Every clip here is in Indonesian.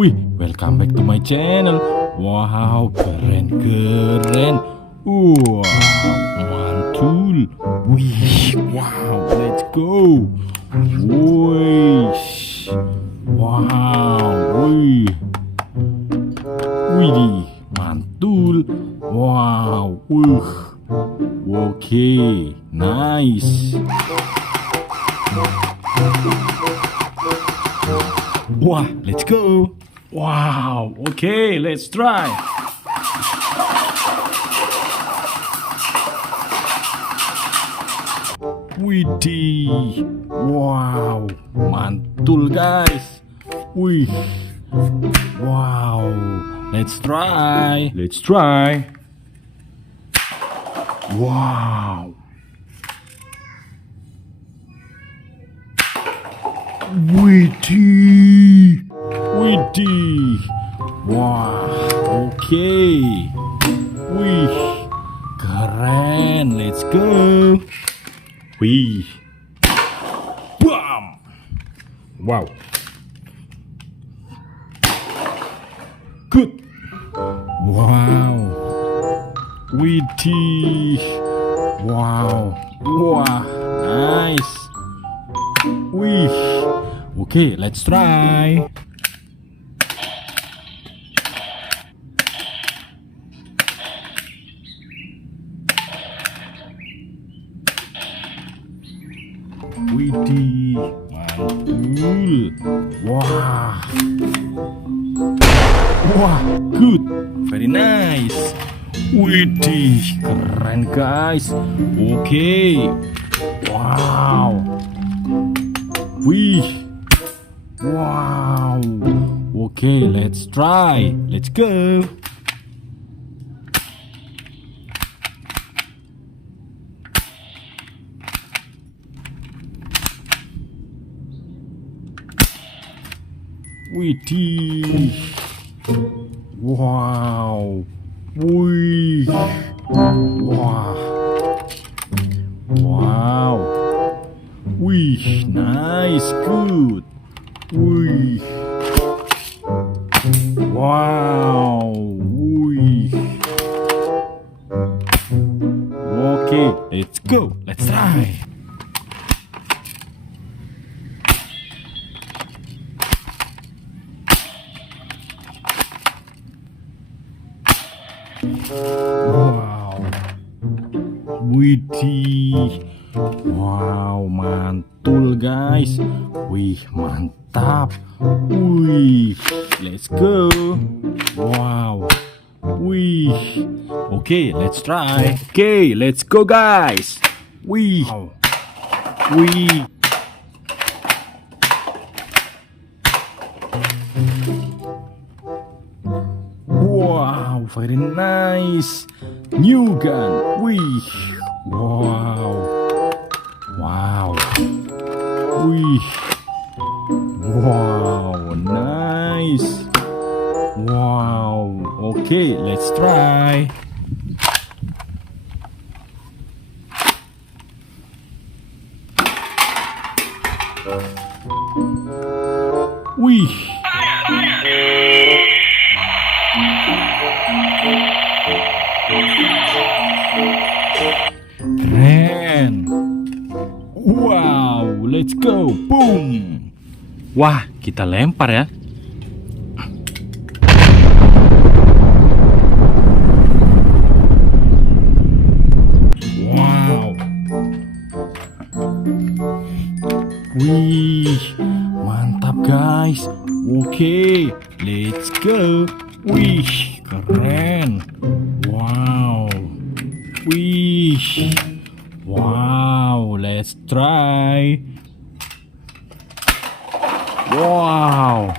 Wih, welcome back to my channel. Wow, keren. Wow, mantul. Wih, wow, let's go. Wih, wow, wih, wih, mantul. Wow, oke, nice. Wah, let's go. Wow, okay, let's try. Widih, wow, mantul guys. Wih, wow, let's try. Wow. Widih, wah, oke, wih, keren, let's go, wih, bam, wow, good, wow, widih, wow, wah, nice, wih. Okay, let's try. Widih, mantul. Wah, good, very nice. Widih, keren guys. Okay, wow. Wih, wow. Okay, let's try. Let's go. Widih, wow. Wih, wah, wow. Wih, nice, good. Wih, wow. Wih. Okay, let's go. Let's try. Wow. Widih. Wow, mantul guys. Wih, mantap. Wih, let's go. Wow. Wih. Okay, let's try. Okay, let's go guys. Wih. Wih. Wow, very nice. New gun. Wih. Wow. Wow. Wih. Wow, nice. Wow. Okay, let's try. Wih. Keren. Wow, let's go. Boom. Wah, kita lempar ya. Wow. Wih, mantap guys. Oke, let's go. Wih, keren. Wow. Wih. Wow, let's try. Wow.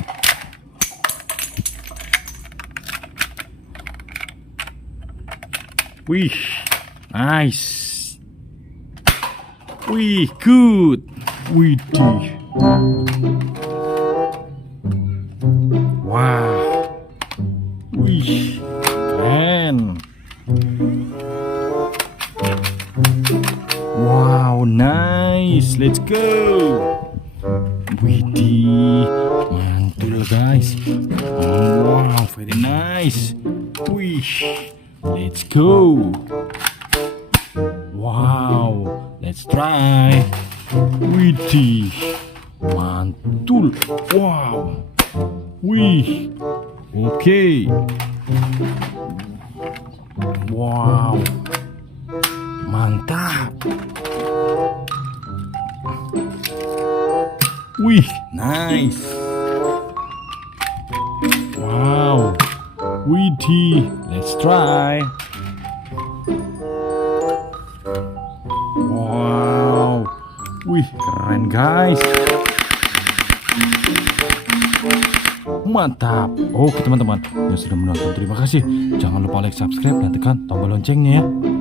Wih, nice. Wih, good. Widih. Wah. Wih, keren. Wow, nice. Let's go. Widih, mantul barrel guys. Wow, very nice. Wih, let's go. Wow, let's try. Widih, mantul. Wow, wih, oke. Wow, mantap. Wih, nice. Wow, widih, let's try. Wow, wih, keren guys. Mantap. Oke teman-teman yang sudah menonton, terima kasih. Jangan lupa like, subscribe, dan tekan tombol loncengnya ya.